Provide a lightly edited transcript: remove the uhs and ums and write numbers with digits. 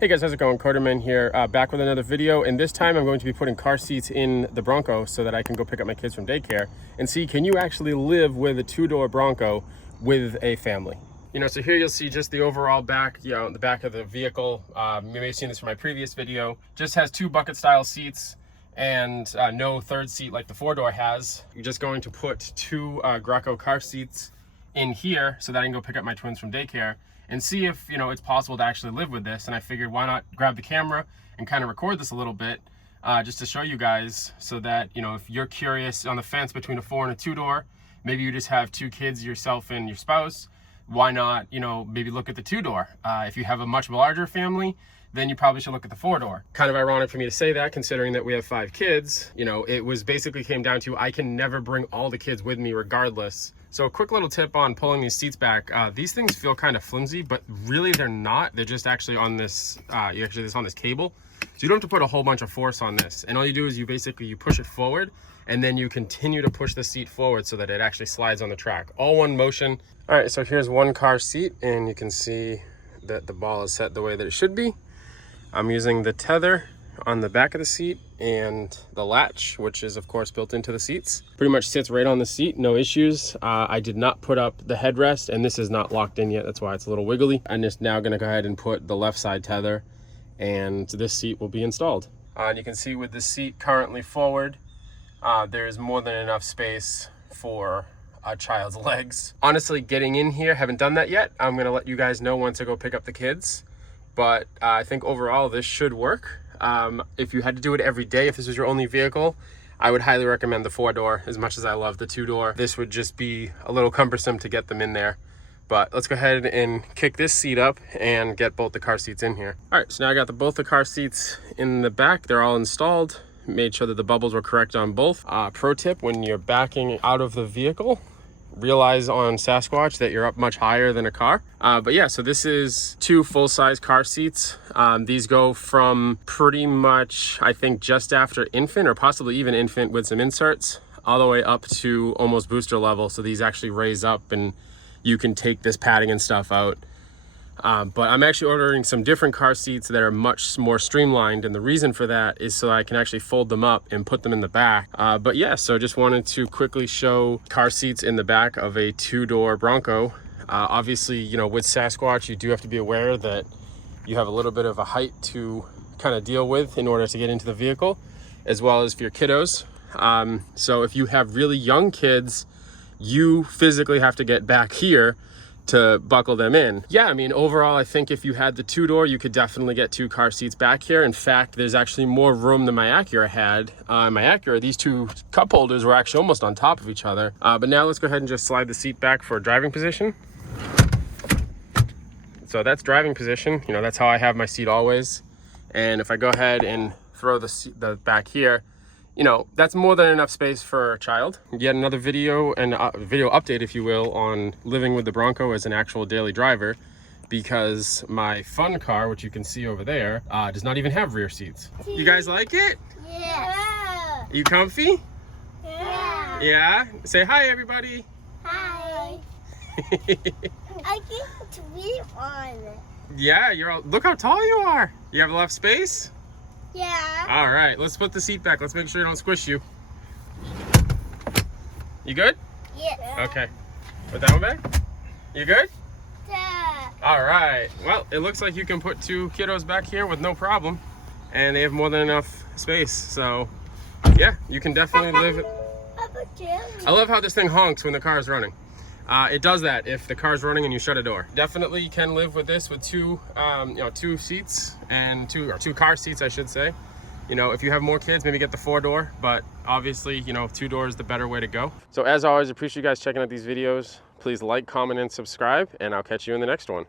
Hey guys, how's it going? CoderMan here, back with another video, and this time I'm going to be putting car seats in the Bronco so that I can go pick up my kids from daycare and see, can you actually live with a two-door Bronco with a family? You know, so here you'll see just the overall back, the back of the vehicle. You may have seen this from my previous video. Just has two bucket style seats and no third seat like the four-door has. You're just going to put two Greco car seats in here so that I can go pick up my twins from daycare and see if, it's possible to actually live with this. And I figured, why not grab the camera and kind of record this a little bit just to show you guys, so that, if you're curious on the fence between a four and a two-door, maybe you just have two kids, yourself and your spouse, why not, maybe look at the two-door. If you have a much larger family, then you probably should look at the four-door. Kind of ironic for me to say that, considering that we have 5 kids. It was basically came down to, I can never bring all the kids with me regardless. So a quick little tip on pulling these seats back. These things feel kind of flimsy, but really they're not. They're just actually on this, on this cable. So you don't have to put a whole bunch of force on this. And all you do is you push it forward, and then you continue to push the seat forward so that it actually slides on the track. All one motion. All right, so here's one car seat, and you can see that the ball is set the way that it should be. I'm using the tether on the back of the seat and the latch, which is of course built into the seats. Pretty much sits right on the seat, no issues. I did not put up the headrest, and this is not locked in yet. That's why it's a little wiggly. I'm just now gonna go ahead and put the left side tether, and this seat will be installed. And you can see with the seat currently forward, there's more than enough space for a child's legs. Honestly, getting in here, haven't done that yet. I'm gonna let you guys know once I go pick up the kids. But I think overall this should work. If you had to do it every day, if this was your only vehicle, I would highly recommend the four-door. As much as I love the two-door, this would just be a little cumbersome to get them in there. But let's go ahead and kick this seat up and get both the car seats in here. All right, so now I got both the car seats in the back. They're all installed. Made sure that the bubbles were correct on both. Pro tip, when you're backing out of the vehicle, realize on Sasquatch that you're up much higher than a car. But yeah, so this is 2 full-size car seats. These go from pretty much, I think, just after infant, or possibly even infant with some inserts, all the way up to almost booster level. So these actually raise up and you can take this padding and stuff out. But I'm actually ordering some different car seats that are much more streamlined, and the reason for that is so I can actually fold them up and put them in the back. But yeah, so just wanted to quickly show car seats in the back of a two-door Bronco. Obviously, with Sasquatch, you do have to be aware that you have a little bit of a height to kind of deal with in order to get into the vehicle, as well as for your kiddos. So if you have really young kids, you physically have to get back here to buckle them in. Yeah, I mean, overall, I think if you had the two-door, you could definitely get 2 car seats back here. In fact, there's actually more room than my Acura had. My Acura, these 2 cup holders were actually almost on top of each other. But now let's go ahead and just slide the seat back for driving position. So that's driving position. That's how I have my seat always. And if I go ahead and throw the back here, that's more than enough space for a child. Yet another video, and video update, if you will, on living with the Bronco as an actual daily driver, because my fun car, which you can see over there, does not even have rear seats. You guys like it? Yeah. You comfy? Yeah. Yeah? Say hi, everybody. Hi. I get to be on it. Yeah, look how tall you are. You have enough space? Yeah. All right, let's put the seat back. Let's make sure you don't squish you. You good? Yeah. Okay. Put that one back. You good? Yeah. All right. Well, it looks like you can put 2 kiddos back here with no problem, and they have more than enough space. So, yeah, you can definitely live it. I love how this thing honks when the car is running. It does that if the car's running and you shut a door. Definitely you can live with this with 2 seats and 2 car seats, I should say. If you have more kids, maybe get the 4-door, but obviously, 2-door is the better way to go. So as always, appreciate you guys checking out these videos. Please like, comment, and subscribe, and I'll catch you in the next one.